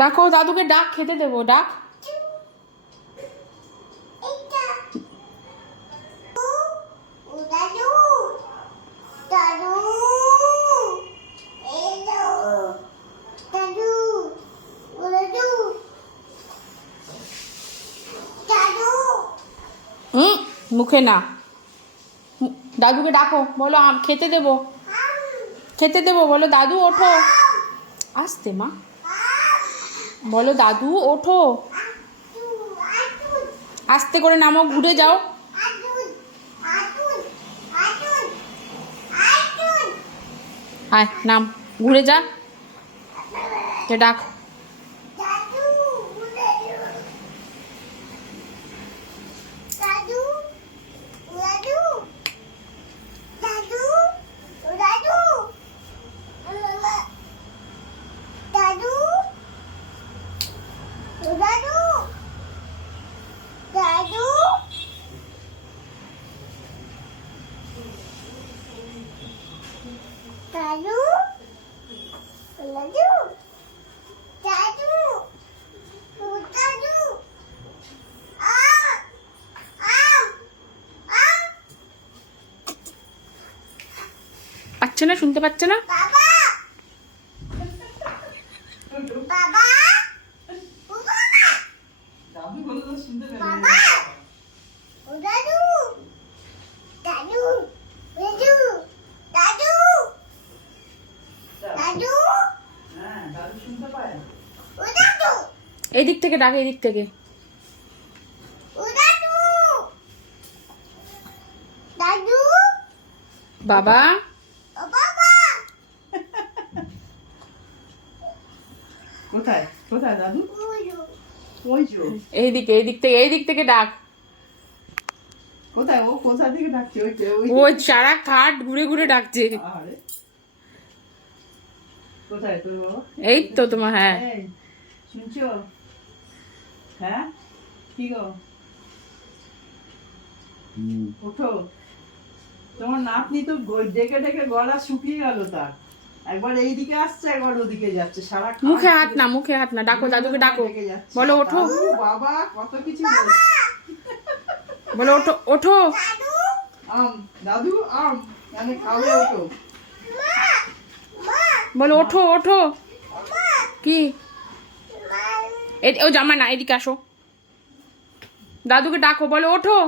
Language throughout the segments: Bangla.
ডাকো দাদুকে, ডাক, খেতে দেবো, ডাক। মুখে না, দাদুকে ডাকো, বলো খেতে দেবো, খেতে দেবো, বলো দাদু ওঠো। আসতে মা, বলো দাদু ওঠো, আস্তে করে নামো, ঘুরে যাও। আয় নাম, ঘুরে যা, ডাক। পাচ্ছে না, শুনতে পাচ্ছে না। এই দিক থেকে ডাক, এই দিক থেকে। বাবা, কোথায় কোথায় দাদু? এই দিকে, এই দিক থেকে, এই দিক থেকে ডাক। কোথায় ও কোথা থেকে ডাকছে? ও সারা খাট ঘুরে ঘুরে ডাকছে। কোথায় তোর বাবা? এই তো তোমার, হ্যাঁ। শুনছো? হ্যাঁ কি গো, ওঠো। তোমার নাতনি তো ডেকে ডেকে গলা শুকিয়ে গেল তার। একবার এইদিকে আসছে, একবার ওদিকে যাচ্ছে, সারা মুখে হাত না, মুখে হাত না, ডাকো দাদুকে, ডাকো, বলো ওঠো। বাবা কত কিছু বলো ওঠো, ওঠো। আম দাদু, আম মানে খাবে, ওঠো। বলো ওঠো, ওঠো। কি ও জামা না, এদিকে আসো, দাদুকে ডাকো, বলো ওঠো।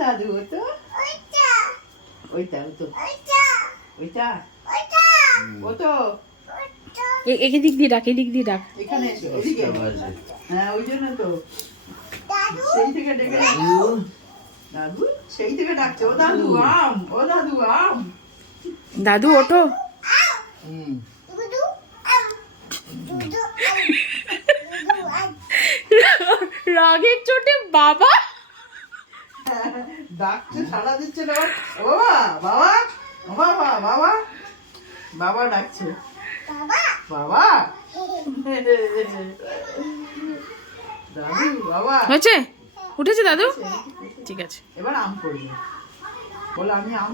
দাদু ওতো, ওইটা ওতো, ওইটা ওতো। এদিক দিয়ে ডাক, এদিক দিয়ে ডাক। এখানে এসো, এদিকে। হ্যাঁ ওই জন্য তো সেই থেকে ডেকে দাদু, সেই থেকে ডাকছে, ও দাদু আম, ও দাদু আম। দাদু ওঠো। রাগের চোটে বাবা ডাকছে, সাড়া দিচ্ছে না। ও বাবা, ও বাবা, বাবা, বাবা ডাকছে, বাবা। দাদু বাবা হয়েছে, উঠেছে দাদু, ঠিক আছে। এবার আম করবে, বলে আমি আম